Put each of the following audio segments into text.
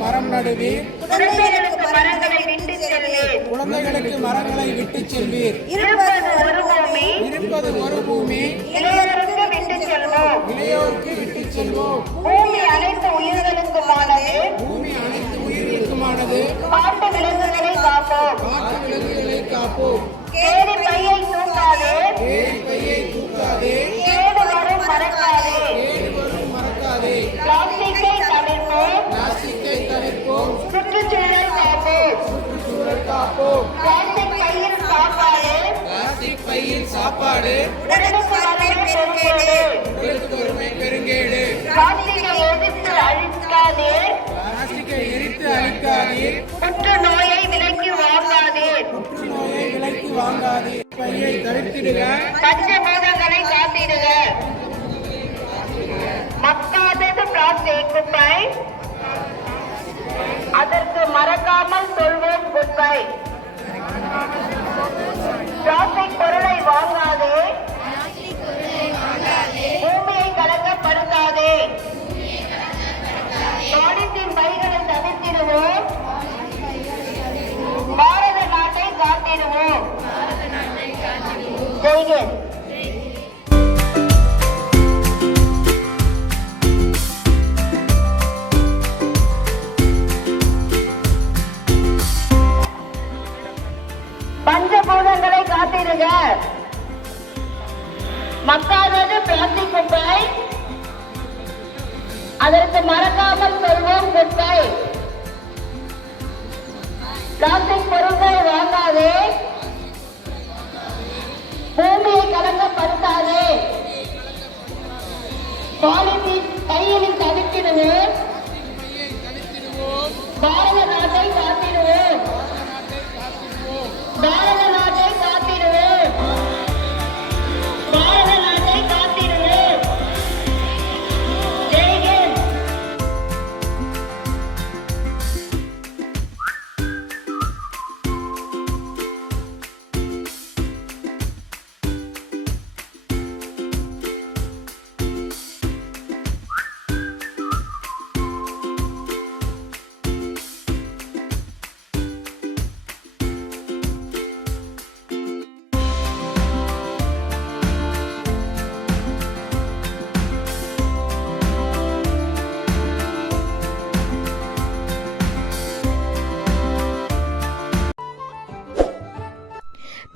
மரம் நடுவீர், குழந்தைகளுக்கு மரங்களை விட்டு செல்வீர். இருப்பது ஒரு பூமி, இளையோருக்கு விட்டு செல்வோம். பூமி அனைத்து உயிர்களுக்குமானது. காட்டு விலங்குகளை காப்போம். கேடு பையை தூக்காதே, கேடு வரும் மறக்காதே. பிளாஸ்டிக்கை தவிர்ப்போம். சுற்றுச்சூழல் காப்போம். பிளாஸ்டிக் பையில் சாப்பாடு உடலுக்கு வறுமை பெருங்கேடு. பிளாஸ்டிக்கை எரித்து அழிக்காதீர். புற்றுநோயை விலைக்கு வாங்காதீர். பையை தவிர்த்திடுக. பஞ்சபூதங்களை காத்திடுக. மக்காதது பிளாஸ்டிக் குப்பை, அதற்கு மறக்காமல் சொல்வோம் குப்பை. பிளாஸ்டிக் பொருளை வாங்காதே, பூமியை கலக்கப்படுத்தாதே. பாலித்தீன் பைகளை தவிர்த்திடுவோம். பாரத நாட்டை காத்திடுவோம். ஜெய்ஹிந்த். பஞ்சபூதங்களை காத்திடுக. மக்காதது பிளாஸ்டிக் குப்பை, அதற்கு மறக்காமல் சொல்வோம் குப்பை. பிளாஸ்டிக் பொருட்களை வாங்காதே, பூமியை கலக்கப்படுத்தாதே. பாலித்தீன் கையில் தடுத்திடுவோம். பாரத நாட்டை காத்திடுவோம். பாரத நாட்டை காத்திடுவோம். பாரத நாட்டை காத்திடுவோம். ஜெய்ஹிந்த்.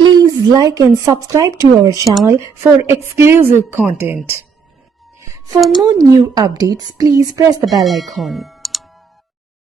Please like and subscribe to our channel for exclusive content. For more new updates, please press the bell icon.